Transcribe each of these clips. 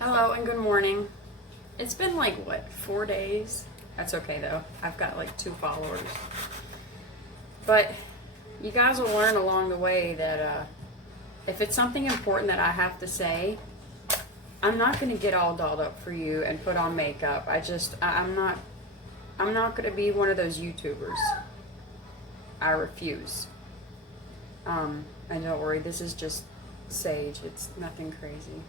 Hello and good morning. It's been like, what, 4 days? That's okay though. I've got like 2 followers. But you guys will learn along the way that if it's something important that I have to say, I'm not going to get all dolled up for you and put on makeup. I'm not going to be one of those YouTubers. I refuse. And don't worry, this is just sage. It's nothing crazy.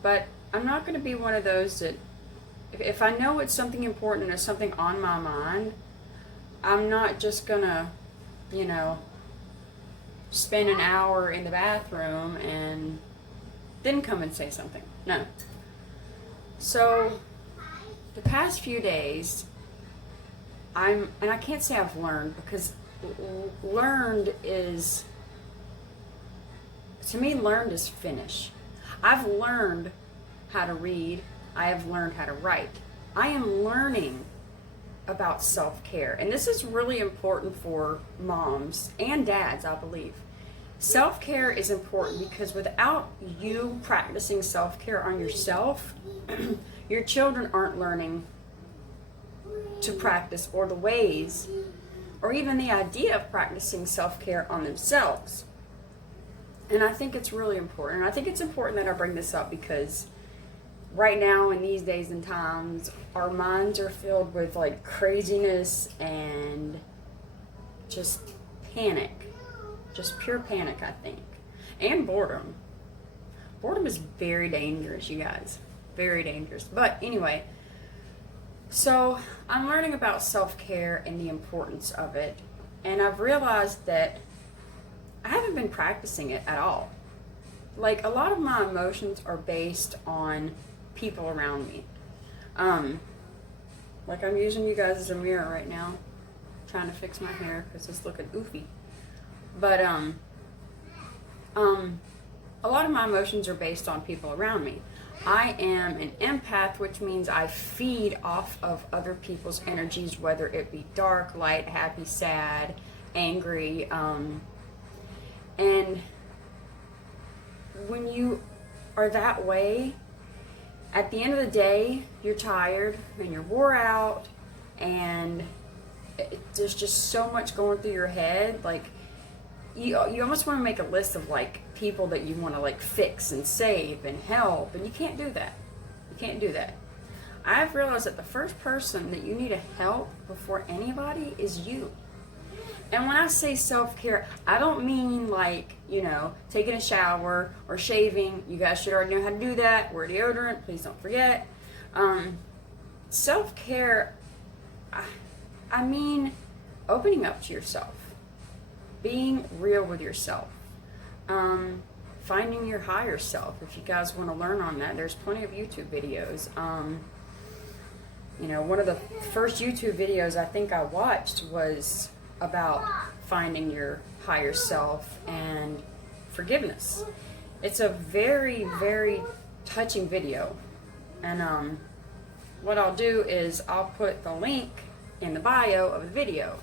But I'm not going to be one of those that, if I know it's something important and there's something on my mind, I'm not just going to, spend an hour in the bathroom and then come and say something. No. So, the past few days, and I can't say I've learned, because learned is, to me, learned is finish. I've learned how to read. I have learned how to write. I am learning about self-care. And this is really important for moms and dads, I believe. Self-care is important because without you practicing self-care on yourself, your children aren't learning to practice, or the ways, or even the idea of practicing self-care on themselves. And I think it's really important. And I think it's important that I bring this up because right now in these days and times, our minds are filled with like craziness and just panic. Just pure panic, I think. And boredom. Boredom is very dangerous, you guys. Very dangerous. But anyway, so I'm learning about self-care and the importance of it. And I've realized that I haven't been practicing it at all. Like, a lot of my emotions are based on people around me. Like, I'm using you guys as a mirror right now, trying to fix my hair because it's looking oofy. But a lot of my emotions are based on people around me. I am an empath, which means I feed off of other people's energies, whether it be dark, light, happy, sad, angry. And when you are that way, at the end of the day, you're tired and you're wore out, and there's just so much going through your head. Like, you almost want to make a list of like people that you want to like fix and save and help, and you can't do that. You can't do that. I've realized that the first person that you need to help before anybody is you. And when I say self-care, I don't mean like, taking a shower or shaving. You guys should already know how to do that. Wear deodorant, please don't forget. Self-care, I mean opening up to yourself. Being real with yourself. Finding your higher self. If you guys want to learn on that, there's plenty of YouTube videos. One of the first YouTube videos I think I watched was about finding your higher self and forgiveness. It's a very, very touching video. And what I'll do is I'll put the link in the bio of the video.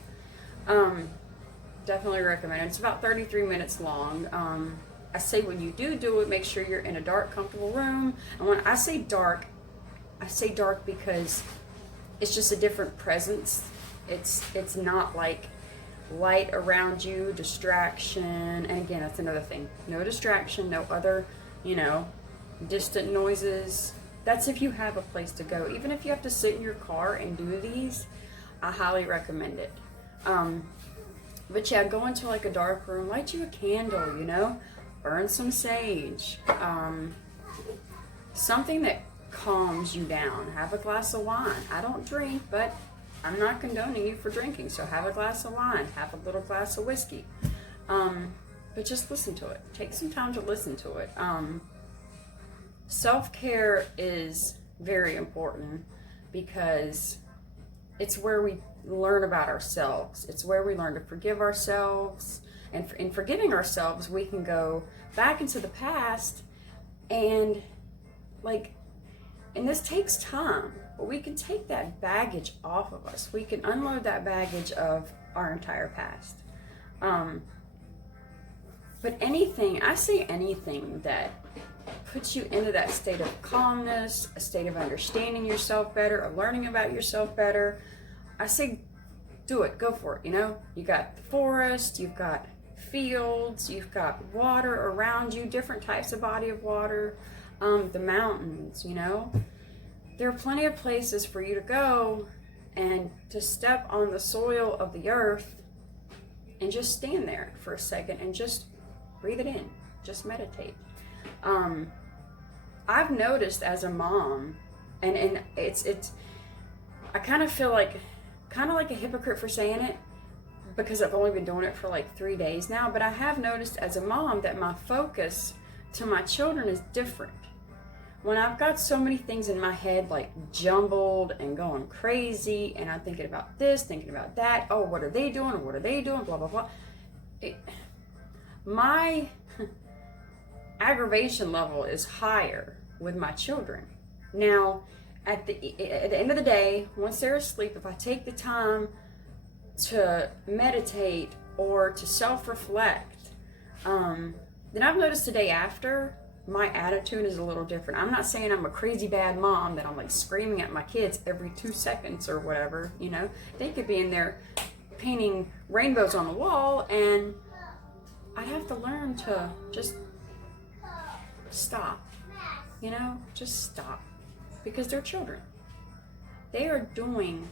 Definitely recommend it. It's about 33 minutes long. I say when you do it, make sure you're in a dark, comfortable room. And when I say dark because it's just a different presence. It's not like light around you, distraction. And again, that's another thing. No distraction, no other, distant noises. That's if you have a place to go. Even if you have to sit in your car and do these, I highly recommend it. But yeah, go into like a dark room, light you a candle, burn some sage. Something that calms you down. Have a glass of wine. I don't drink, but I'm not condoning you for drinking, so have a glass of wine, have a little glass of whiskey. But just listen to it. Take some time to listen to it. Self-care is very important because it's where we learn about ourselves. It's where we learn to forgive ourselves. And in forgiving ourselves, we can go back into the past and and this takes time, but we can take that baggage off of us. We can unload that baggage of our entire past. But anything, I say anything that puts you into that state of calmness, a state of understanding yourself better, of learning about yourself better, I say do it, go for it. You know, you got the forest, you've got fields, you've got water around you, different types of body of water, the mountains, you know. There are plenty of places for you to go and to step on the soil of the earth and just stand there for a second and just breathe it in, just meditate. I've noticed as a mom, and it's I kind of feel like a hypocrite for saying it, because I've only been doing it for like 3 days now, but I have noticed as a mom that my focus to my children is different. When I've got so many things in my head like jumbled and going crazy, and I'm thinking about this, thinking about that, oh, what are they doing, what are they doing, blah, blah, blah. My aggravation level is higher with my children. Now, at the end of the day, once they're asleep, if I take the time to meditate or to self-reflect, then I've noticed the day after, my attitude is a little different. I'm not saying I'm a crazy bad mom that I'm like screaming at my kids every 2 seconds or whatever, you know. They could be in there painting rainbows on the wall, and I'd have to learn to just stop, you know, just stop, because they're children. They are doing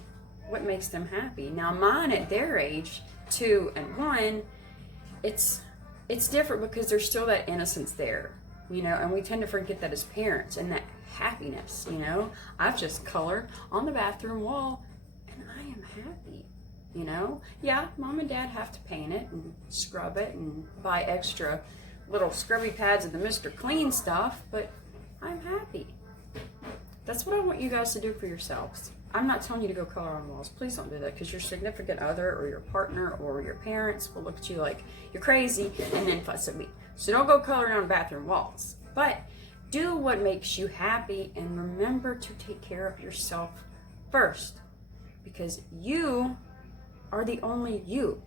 what makes them happy. Now mine at their age, 2 and 1, it's different because there's still that innocence there, you know, and we tend to forget that as parents, and that happiness, you know. I've just colored on the bathroom wall and I am happy, you know. Yeah, mom and dad have to paint it and scrub it and buy extra little scrubby pads and the Mr. Clean stuff, but I'm happy. That's what I want you guys to do for yourselves. I'm not telling you to go color on walls. Please don't do that, because your significant other or your partner or your parents will look at you like you're crazy and then fuss at me. So don't go coloring on bathroom walls. But do what makes you happy, and remember to take care of yourself first, because you are the only you.